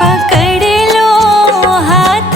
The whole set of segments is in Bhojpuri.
पकड़ लो हाथ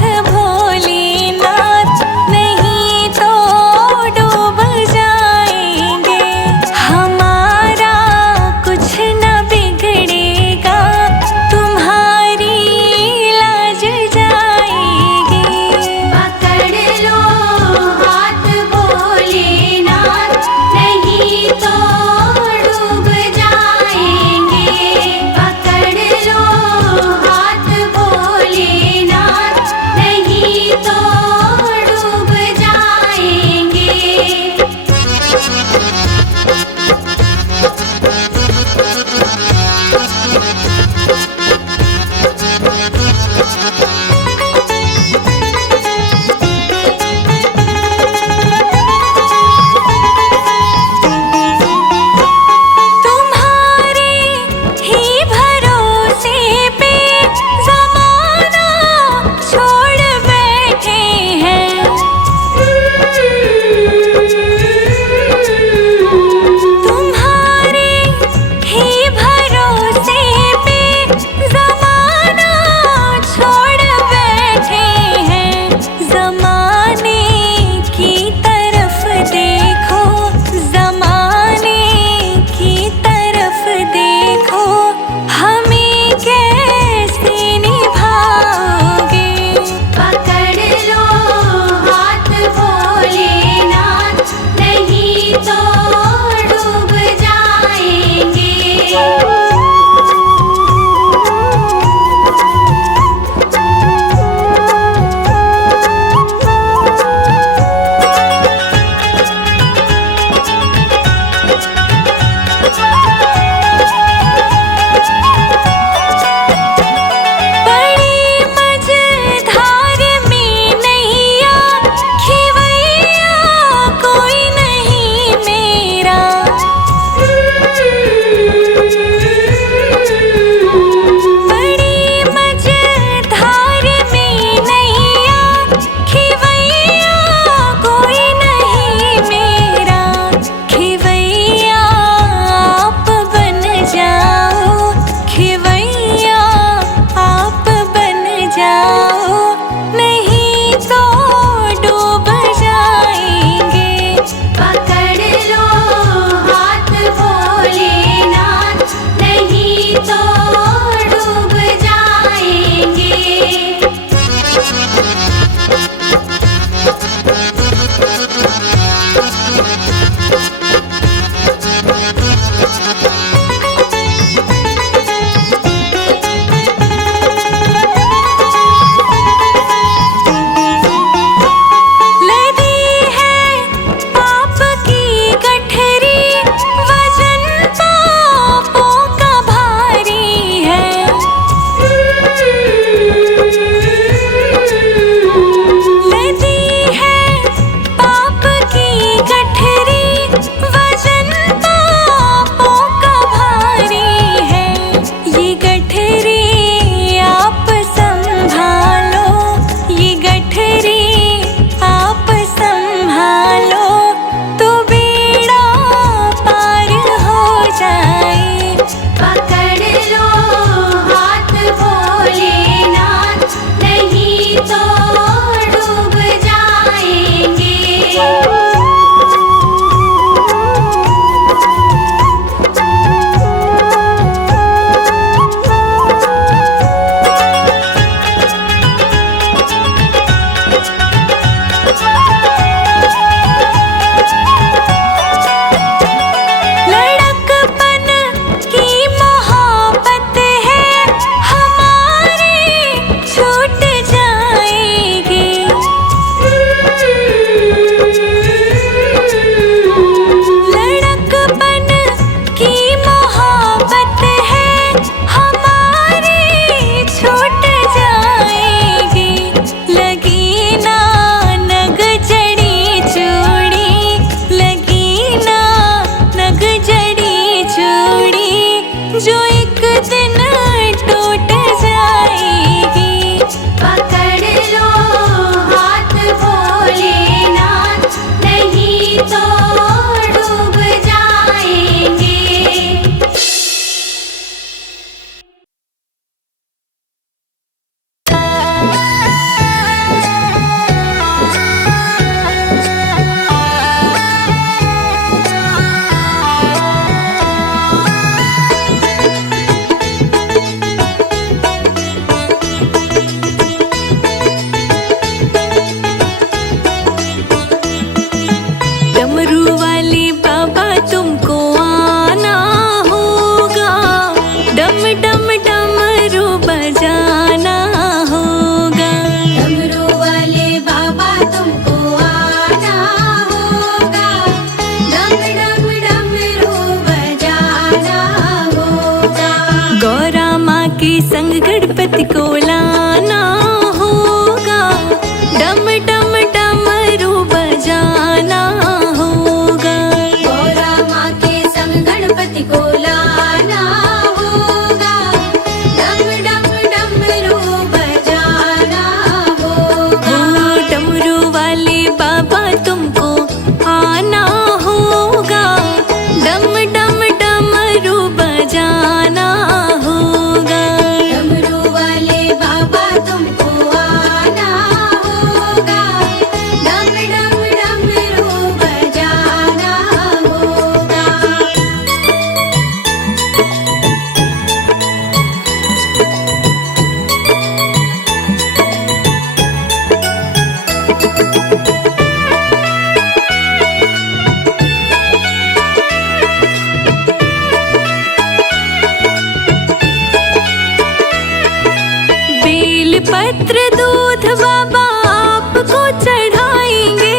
पत्र दूध बाबा आपको चढ़ाएंगे,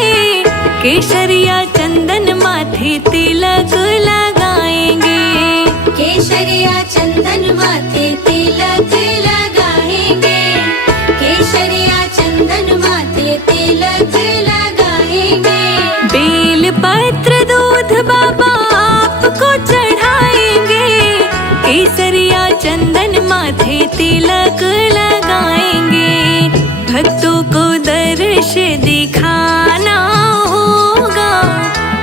केसरिया चंदन माथे तिलक लगाएंगे। केसरिया चंदन माथे तिलक लगाएंगे, केसरिया चंदन माथे तिलक लगाएंगे। बेल पत्र दूध बाबा आपको चढ़ाएंगे, केसरिया चंदन माथे तिलक लगाएंगे। भक्तों को दर्श दिखाना होगा,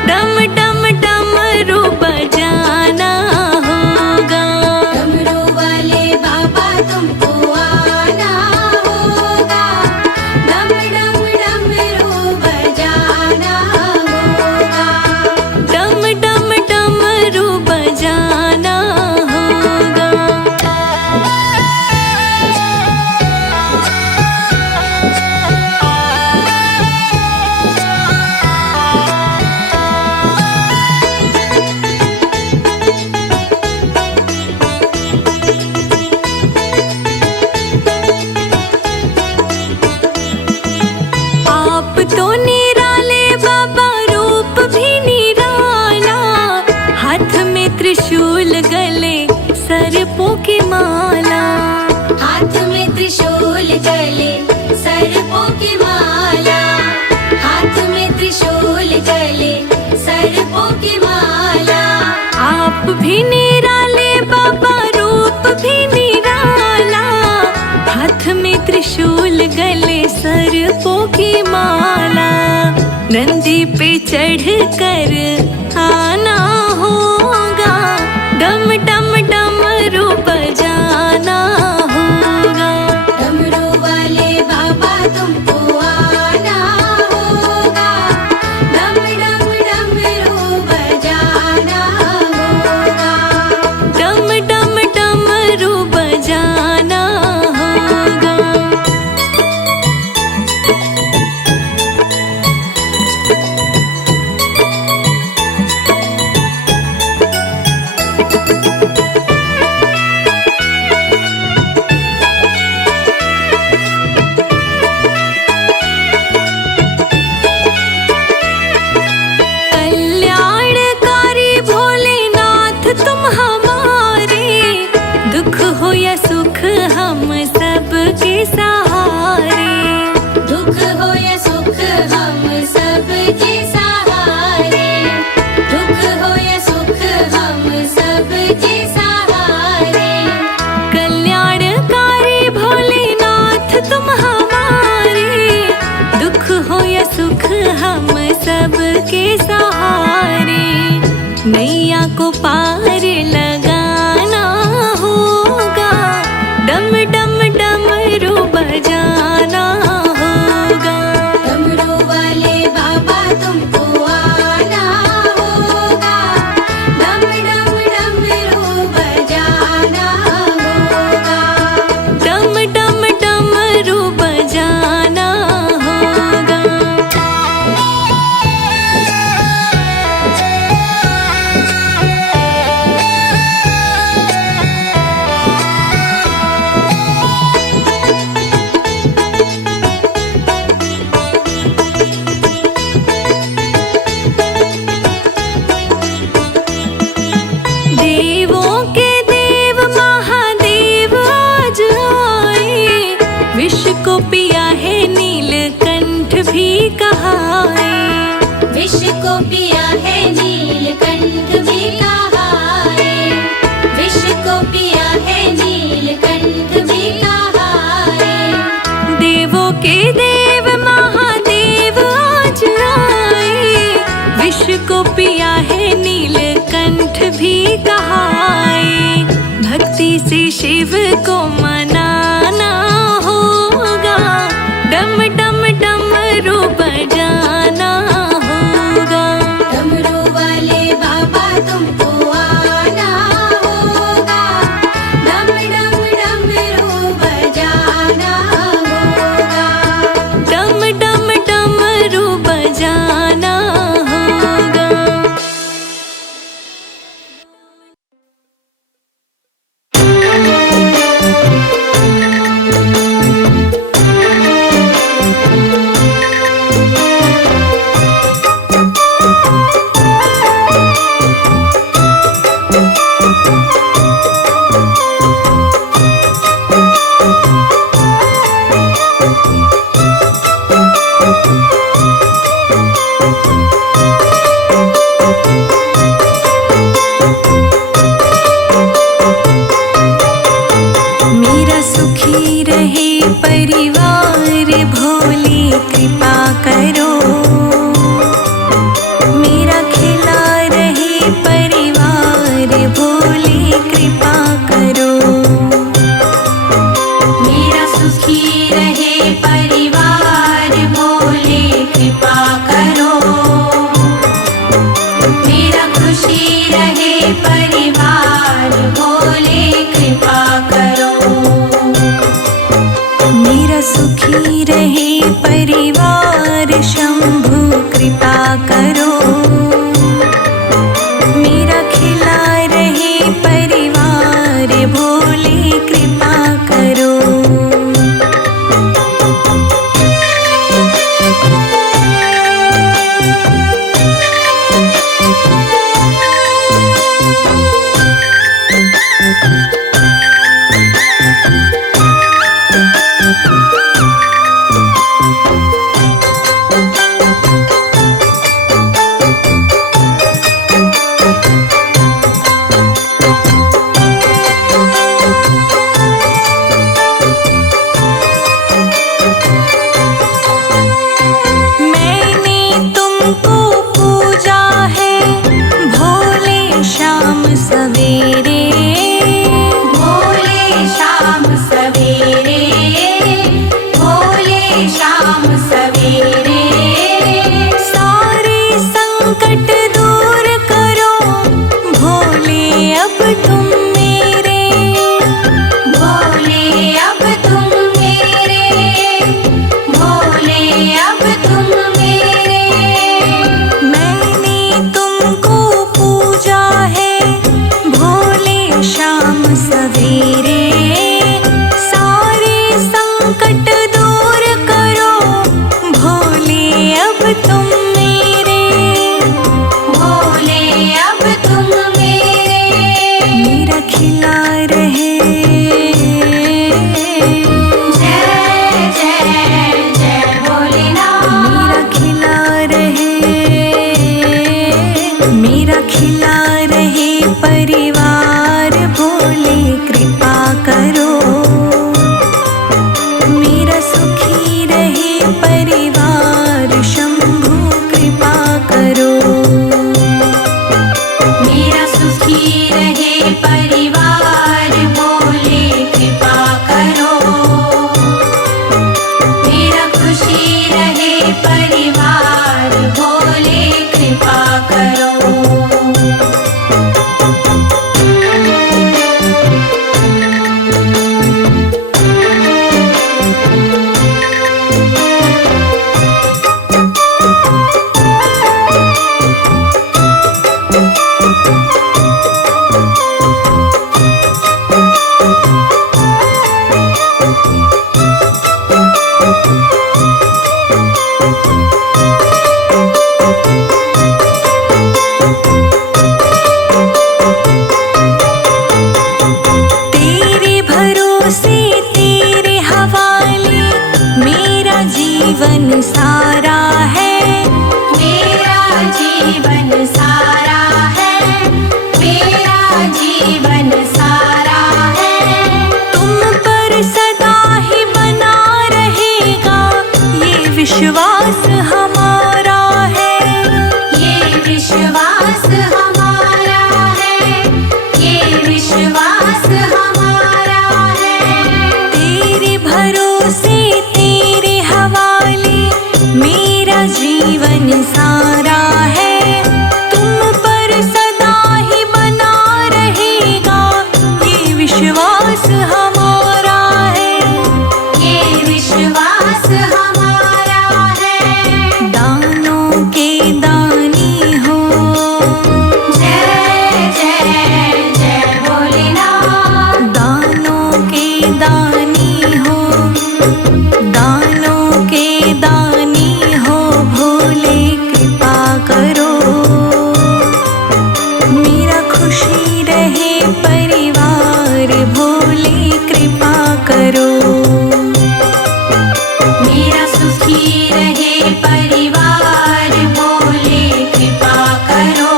डम डम डमरू बजाना होगा। डमरू वाले बाबा तुमको आना होगा, डम डम डमरू बजाना होगा। डम डम डमरू बजाना होगा। आप तो निराले बाबा, रूप भी निराला, हाथ में त्रिशूल गले सर्पों की माला। हाथ में त्रिशूल गले सर्पों की माला, हाथ में त्रिशूल गले सर्पों की माला। आप भी निराले बाबा, रूप भी निराला, हाथ में त्रिशूल गले सर्पों की माला। नंदी पे चढ़ कर आना होगा, डम डम डमरू बजाना होगा। डमरू वाले बाबा तुमको आना होगा, डम डम डमरू बजाना होगा। डम डम डमरू बजाना होगा। कल्याणकारी भोलेनाथ तुम हमारे, दुख हो या सुख हम सबके सहारे। दुख हो या सुख हम सबके सहारे, दुख हो या सुख हम सबके सहारे। कल्याणकारी भोलेनाथ तुम हमारे, दुख हो या सुख हम सबके सहारे। नैया को पार लगाना होगा, डम डम डमरू बजाना होगा। डमरू वाले बाबा तुमको आना होगा, डम डम डमरू बजाना होगा। डम डम डमरू बजाना होगा। देवों के देव महादेव आज आए, विष को पिया है नीलकंठ भी कहाए। विष को पिया है नीलकंठ भी कहाए, विष को पिया है नीलकंठ भी कहाए। देवों के देव महादेव आज आए, विष को पिया है नीलकंठ भी कहाए। भक्ति से शिव को मनाना होगा, डम डम डमरू बजाना होगा। डमरू वाले बाबा तुमको आना होगा, डम डम डमरू बजाना होगा। डम डम डमरू बजाना होगा। सुखी रहे परिवार शंभु कृपा करो। मेरा खिला रहे परिवार भोले कृपा करो। सवेरे भोले शाम सवेरे, भोले शाम सवेरे। सारे संकट दूर करो भोले अब तुम मेरे। भोले अब तुम मेरे, भोले अब तुम मेरे। मैंने तुमको पूजा है शाम सवेरे। सारे संकट दूर करो भोले अब तुम मेरे। भोले अब तुम मेरे। मेरा खिला रहे जय जय जय भोलेनाथ। मेरा खिला रहे, मेरा खिला रहे परिवार भोले कृपा करो। मेरा सुखी रहे परिवार शंभु कृपा करो। मेरा सुखी रहे परिवार भोले कृपा करो। मेरा खुशी रहे परिवार भोले कृपा करो। जीवन सारा है, मेरा जीवन सारा है, मेरा जीवन सारा है। तुम पर सदा ही बना रहेगा ये विश्वास हमारा है। ये विश्वास हमारा है, ये विश्वास हमारा है। तेरे भरोसे तेरे हवाले मेरा जीवन सारा है। तुम पर सदा ही बना रहेगा ये विश्वास हमारा है। ये विश्वास हमारा है। दानों के दानी हो, जय जय जय भोलेनाथ। दानों के दानी हो, दानों के दानी हो भोले कृपा करो। मेरा खुशी रहे परिवार भोले कृपा करो। मेरा सुखी रहे परिवार भोले कृपा करो।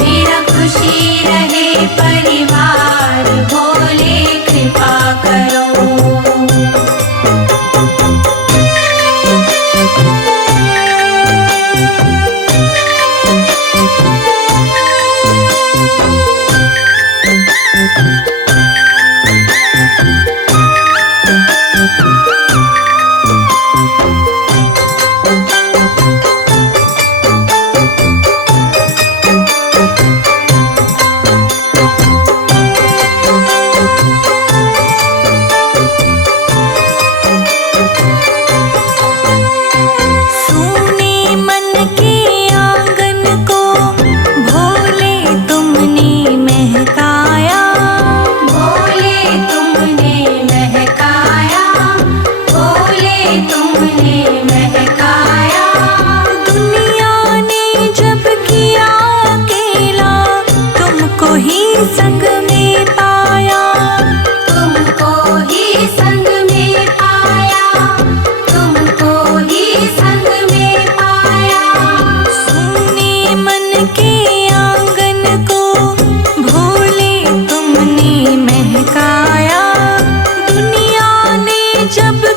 मेरा खुशी रहे परिवार भोले कृपा करो।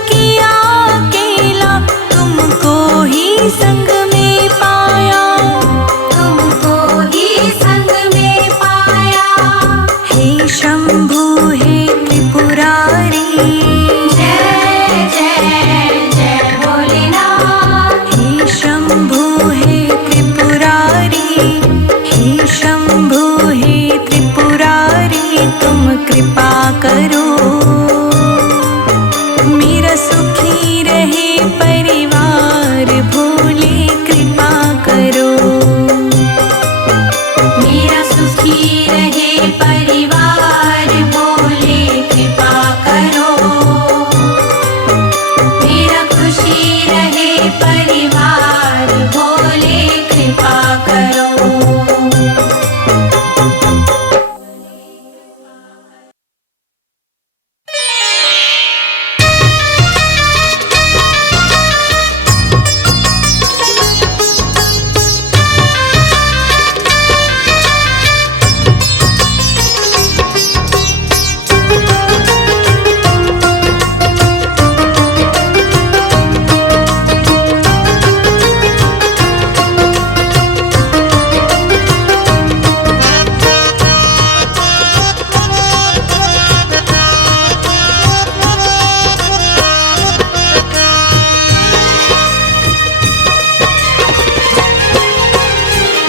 किया अकेला, तुमको ही संग में पाया, तुमको ही संग में पाया। हे शंभु हे त्रिपुरारी, जय जय जय भोलेनाथ। हे शंभु हे त्रिपुरारी, हे शंभु हे त्रिपुरारी, तुम कृपा करो मेरा सुखी रहे परिवार, भोले कृपा करो। मेरा सुखी रहे परिवार, भोले कृपा करो। मेरा खुशी रहे परिवार, भोले कृपा करो।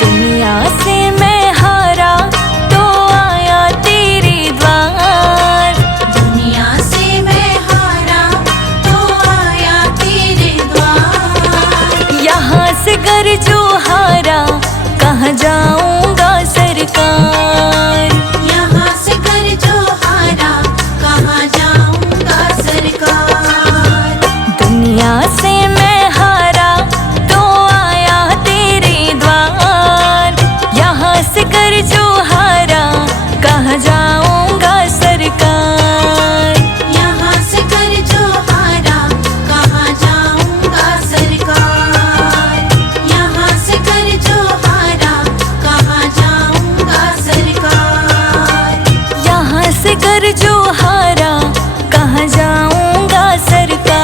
दुनिया से मैं हारा तो आया तेरे द्वार, दुनिया से मैं हारा तो आया तेरे द्वार। यहाँ से घर जो हारा कहाँ जाऊंगा सरकार, यहाँ से कर जो हारा कहाँ जाऊंगा सरकार। दुनिया से मैं हारा तो आया तेरे द्वार, यहाँ से घर जो हारा कहाँ जाऊंगा सरकार, यहाँ से कर जो हारा कहाँ जाऊंगा सरकार। यहाँ से कर जो हारा कहाँ जाऊंगा सरकार। यहाँ से घर जो हारा कहाँ जाऊंगा सरकार।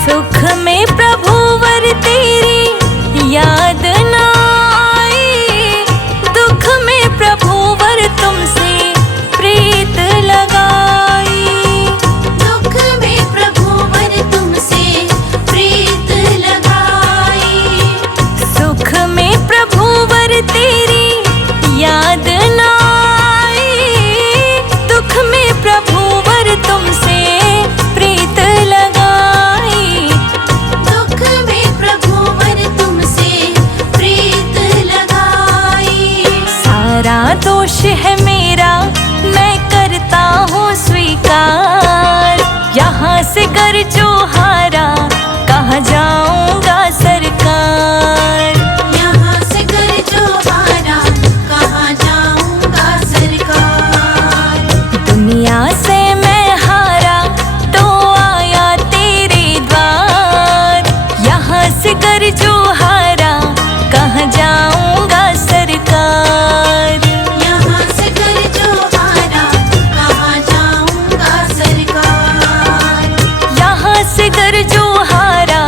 सुख में प्रभु वर तेरी याद न आई, दुख में प्रभु वर तुमसे प्रीत लगाई, दुख में प्रभु वर तुमसे प्रीत लगाई। सुख में प्रभु वर तेरी याद न आई, दुख में प्रभु वर तुमसे प्रीत लगाई, दुख में प्रभु वर तुमसे प्रीत लगाई। सारा दोष है मेरा मैं करता हूँ स्वीकार, यहाँ से घर जो हारा कहाँ जाऊंगा सरकार, यहाँ से कर जो हारा कहाँ जाऊंगा सरकार। दुनिया से मैं हारा तो आया तेरे द्वार, यहाँ से घर जो हारा कहाँ जाऊंगा सरकार, यहाँ से कर जो हारा कहाँ जाऊंगा सरकार। यहाँ से घर जो हारा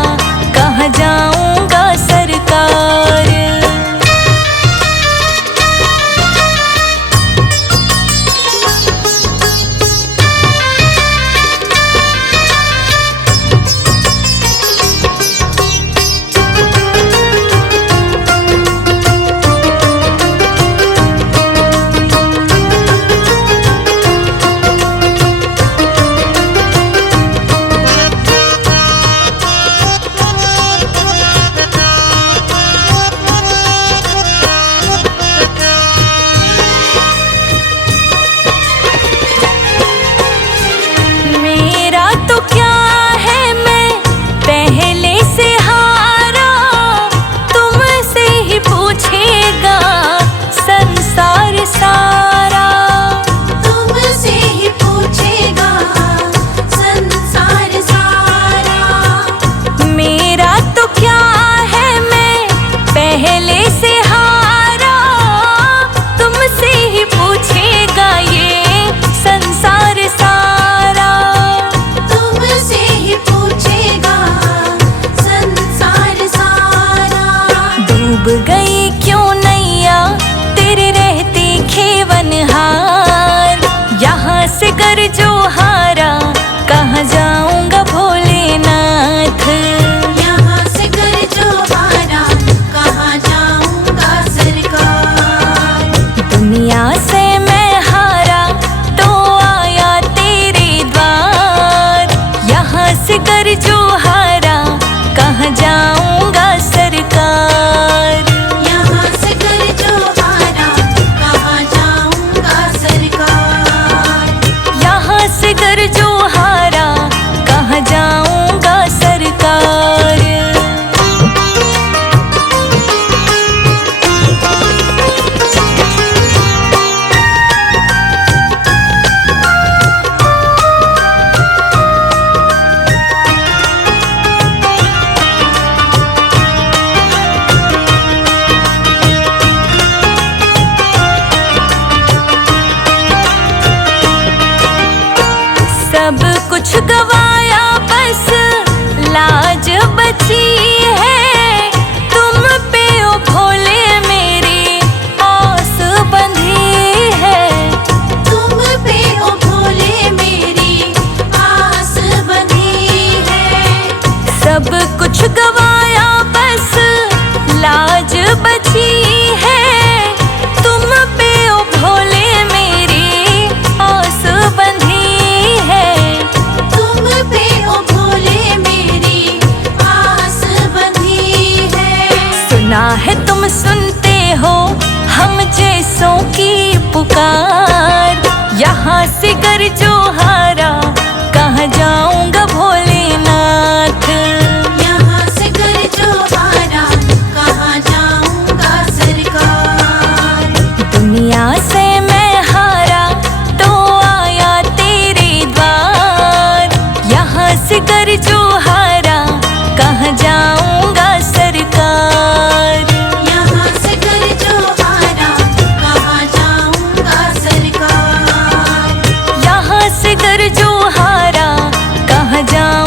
डूब गई क्यों नैया तेरे रहते खेवनहार। यहाँ से कर जो हारा कहाँ जाऊंगा भोलेनाथ। यहाँ से कर जो हारा कहाँ जाऊंगा सरकार। दुनिया से मैं हारा तो आया तेरे द्वार। यहाँ से कर जो हारा कहाँ जाऊंगा सरकार। यहाँ से कर जो हारा कहाँ जाऊंगा सरकार। यहाँ से कर जो हारा कहाँ जाऊंगा सरकार। सब कुछ गवाया बस लाज बची है। तुम पे ओ भोले मेरी आस बंधी है। तुम पे ओ भोले मेरी आस बंधी है। सब कुछ गवाया बस लाज बची है। तुम पे ओ भोले मेरी आस बंधी है। तुम पे ओ भोले मेरी आस बंधी है। सुना है तुम सुनते हो हम जैसों की पुकार। यहाँ से कर जो हारा कहाँ जाऊंगा भोलेनाथ। यहाँ से कर जो हारा कहाँ जाऊंगा सरकार। दुनिया से मैं हारा तो आया तेरे द्वार। यहाँ से कर जो हारा कहाँ जाऊंगा सरकार। यहाँ से कर जो हारा कहाँ जाऊंगा सरकार। यहाँ से कर जो हारा कहाँ जाऊंगा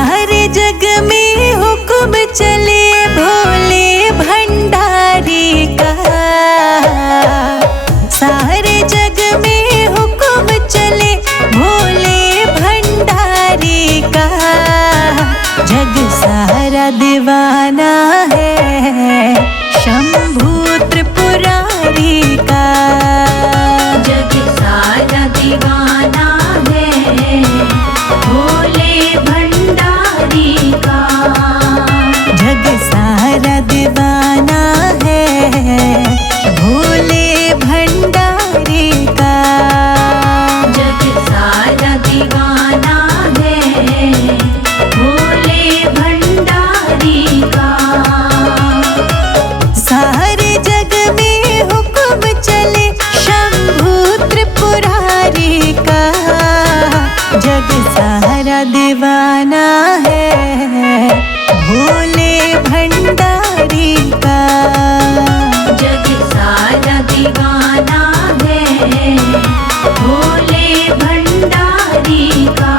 सारे जग में हुक्म चले भोले भंडारी का। सारे जग में हुक्म चले भोले भंडारी का। जग सारा दीवाना है शंभू त्रिपुरारी का। जग सारा दीवाना है भोले भंडारी का। जग सारा दीवाना है भोले भंडारी का। जग सारा दीवाना है भोले भंडारी का। सारे जग में हुक्म चले शंभू त्रिपुरारी का। जग सारा दीवाना है भोले भंडारी का। जग सारा दीवाना है भोले भंडारी का।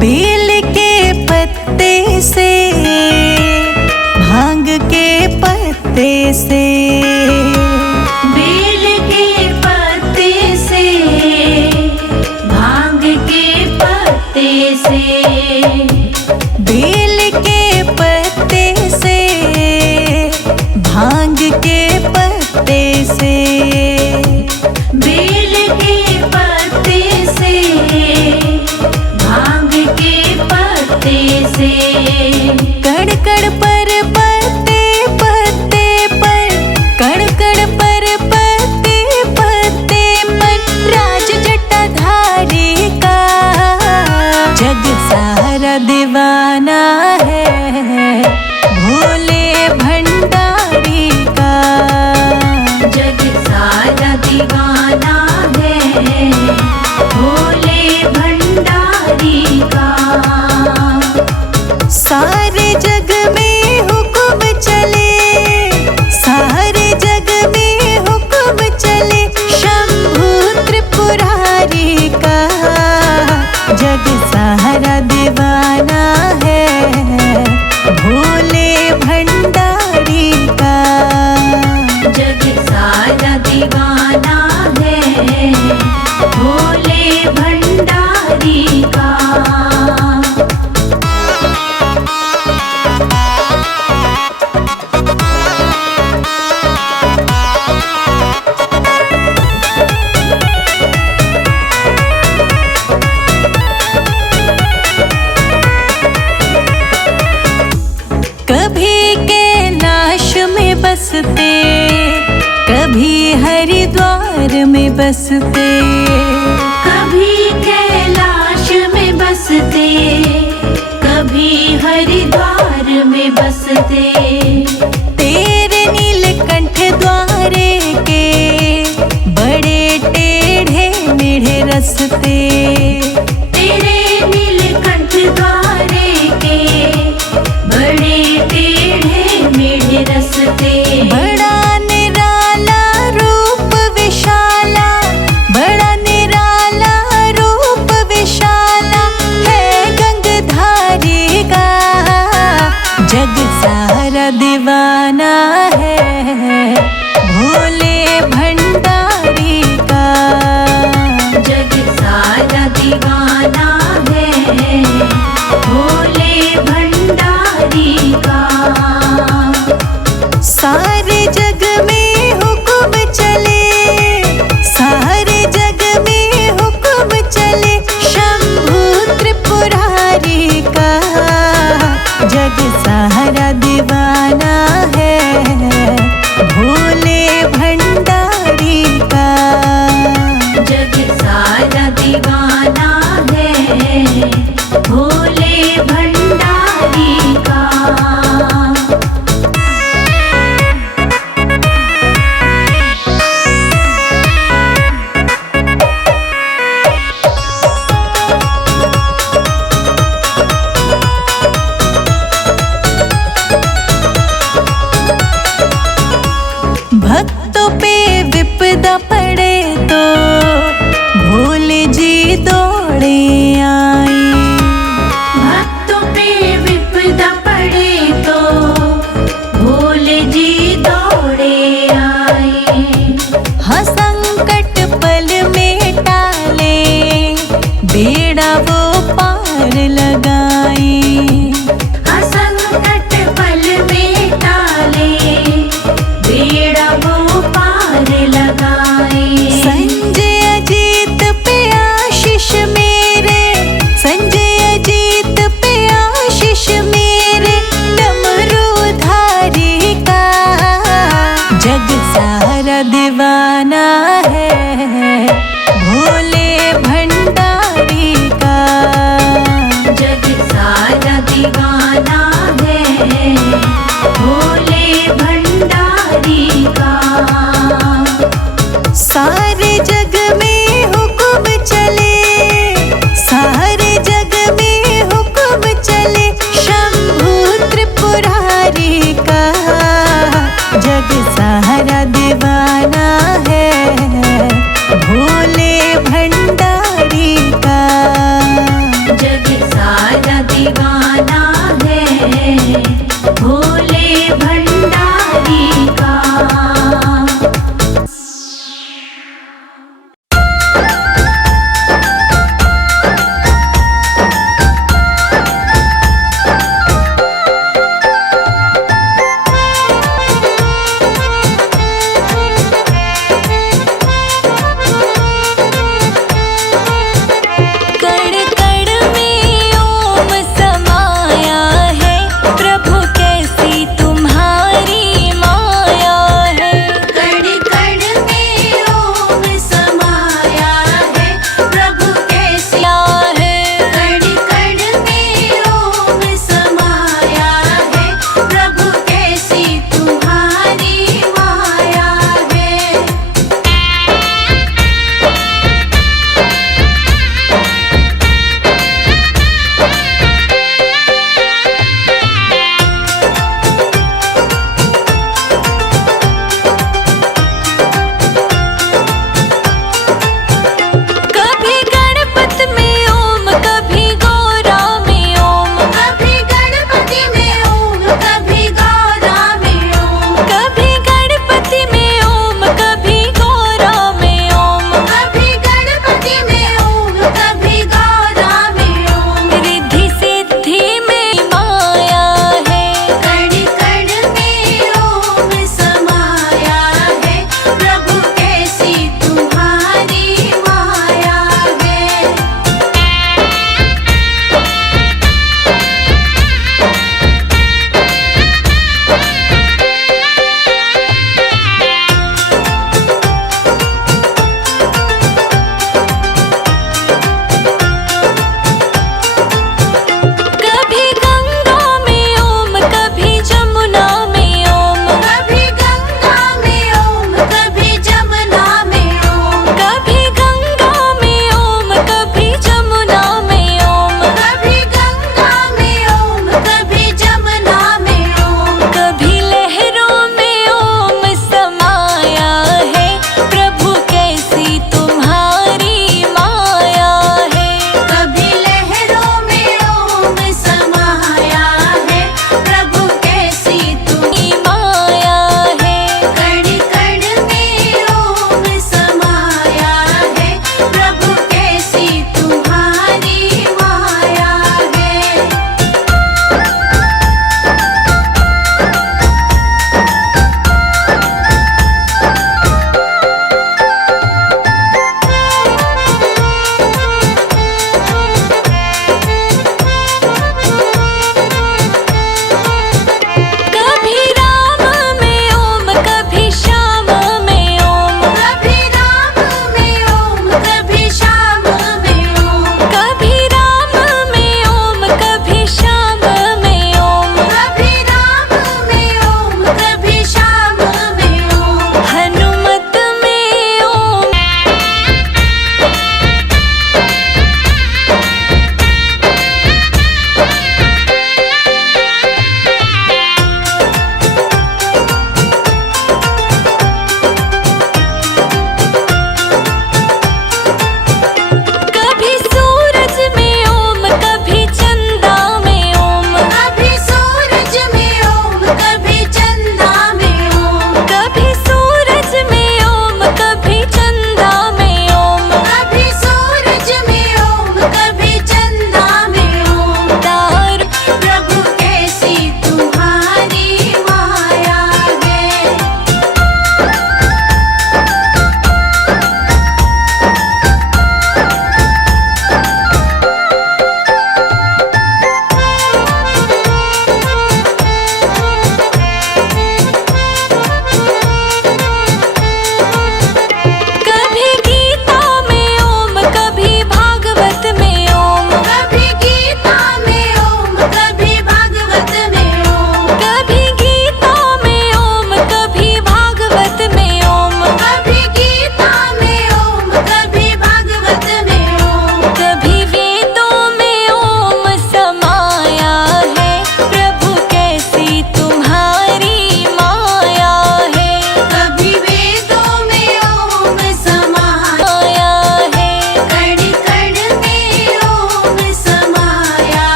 बेल के पत्ते से भांग के पत्ते से। बेल के पत्ते से भांग के पत्ते से। बेल के पत्ते से भांग के पत्ते से। बेल के पत्ते से भांग के पत्ते से। कण कण पर पत्ते पत्ते पर कण कण पर पत्ते पत्ते पर राज जटाधारी का। जग सारा दीवाना है भोले भंडारी का। जग सारा दीवाना है भोले भंडारी का। सारे जग में हुक्म चले सारे जग में हुक्म चले शंभू त्रिपुरारी का। जग सारा दीवाना है भोले भंडारी का। जग सारा दीवाना है भोले भंडारी का। कभी कैलाश में बसते कभी हरिद्वार में बसते। कभी कैलाश में बसते कभी हरिद्वार में बसते। तेरे नीलकंठ द्वारे के बड़े टेढ़े मेढ़े रस्ते। तेरे नीलकंठ द्वार